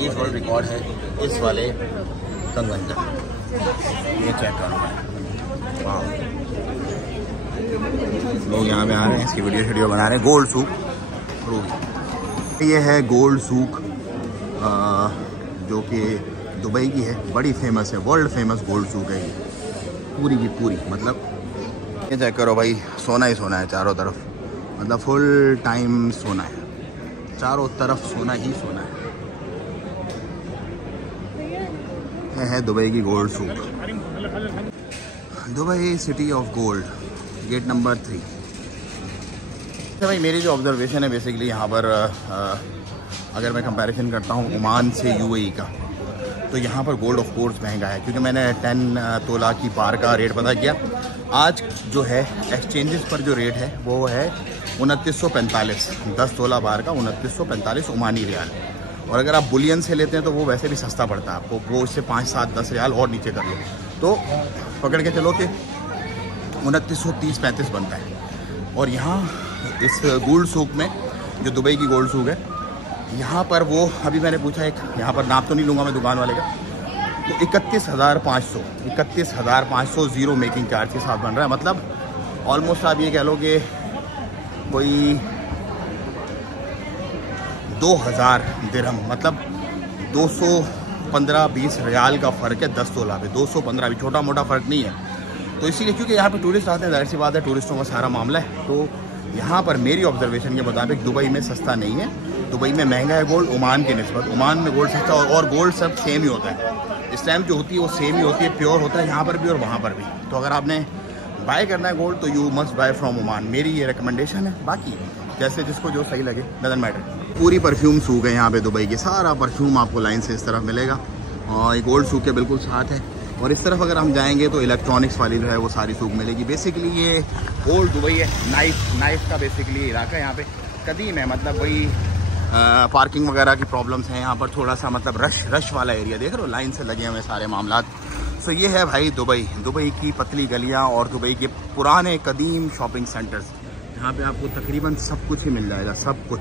Guinness world record है इस वाले कंगन का। ये चेक करो वाह, लोग यहाँ पे आ रहे हैं, इसकी वीडियो बना रहे हैं। गोल्ड सूक रूबी, ये है गोल्ड सूक जो कि दुबई की है, बड़ी फेमस है, वर्ल्ड फेमस गोल्ड सूक है ये पूरी की पूरी। मतलब ये चेक करो भाई, सोना ही सोना है चारों तरफ, मतलब फुल टाइम सोना है, चारों तरफ सोना ही सोना है। यह है दुबई की gold souk, Dubai city of gold, gate number 3। भाई मेरी जो ऑब्जर्वेशन है बेसिकली यहाँ पर अगर मैं कंपैरिजन करता हूँ ओमान से यूएई का, तो यहाँ पर गोल्ड ऑफ कोर्स महंगा है, क्योंकि मैंने 10 तोला की बार का रेट पता किया। आज जो है एक्सचेंजेस पर जो रेट है वो है 2945, 10 तोला बार का 2945 ओमानी रियाल। और अगर आप बुलियन से लेते हैं तो वो वैसे भी सस्ता पड़ता है आपको, वो इससे 5, 7, 10 रियाल और नीचे कर लो तो पकड़ के चलो कि 2930-35 बनता है। और यहाँ इस गोल्ड सूक में, जो दुबई की गोल्ड सूक है, यहाँ पर वो अभी मैंने पूछा, एक यहाँ पर नाप तो नहीं लूँगा मैं दुकान वाले का, तो 31,500 जीरो मेकिंग चार्ज के साथ बन रहा है। मतलब ऑलमोस्ट आप ये कह लो कि कोई 2000 दिरहम, मतलब 215-20 रियाल का फ़र्क है 10 तोला पे। 215 भी छोटा मोटा फ़र्क नहीं है। तो इसीलिए क्योंकि यहाँ पे टूरिस्ट आते हैं, जाहिर सी बात है टूरिस्टों का सारा मामला है, तो यहाँ पर मेरी ऑब्जर्वेशन के मुताबिक दुबई में सस्ता नहीं है, दुबई में महंगा है गोल्ड ओमान के निस्बत। ओमान में गोल्ड सस्ता और गोल्ड सब सेम ही होता है, स्टैम्प जो होती है वो सेम ही होती है, प्योर होता है यहाँ पर भी और वहाँ पर भी। तो अगर आपने बाय करना है गोल्ड तो you must buy from Oman, मेरी ये रिकमेंडेशन है। बाकी जैसे जिसको जो सही लगे, डजंट मैटर। पूरी परफ्यूम सूक है यहाँ पे दुबई की, सारा परफ्यूम आपको लाइन से इस तरफ मिलेगा और ये गोल्ड सूक के बिल्कुल साथ है। और इस तरफ अगर हम जाएंगे तो इलेक्ट्रॉनिक्स वाली जो है वो सारी सूक मिलेगी। बेसिकली ये ओल्ड दुबई है, नाइफ का बेसिकली इलाका यहाँ पे कदीम है, मतलब वही पार्किंग वगैरह की प्रॉब्लम्स हैं यहाँ पर, थोड़ा सा मतलब रश वाला एरिया, देख रहे हो लाइन से लगे हुए सारे मामलात। सो ये है भाई दुबई की पतली गलियाँ और दुबई के पुराने कदीम शॉपिंग सेंटर्स, जहाँ पे आपको तकरीबन सब कुछ ही मिल जाएगा, सब कुछ।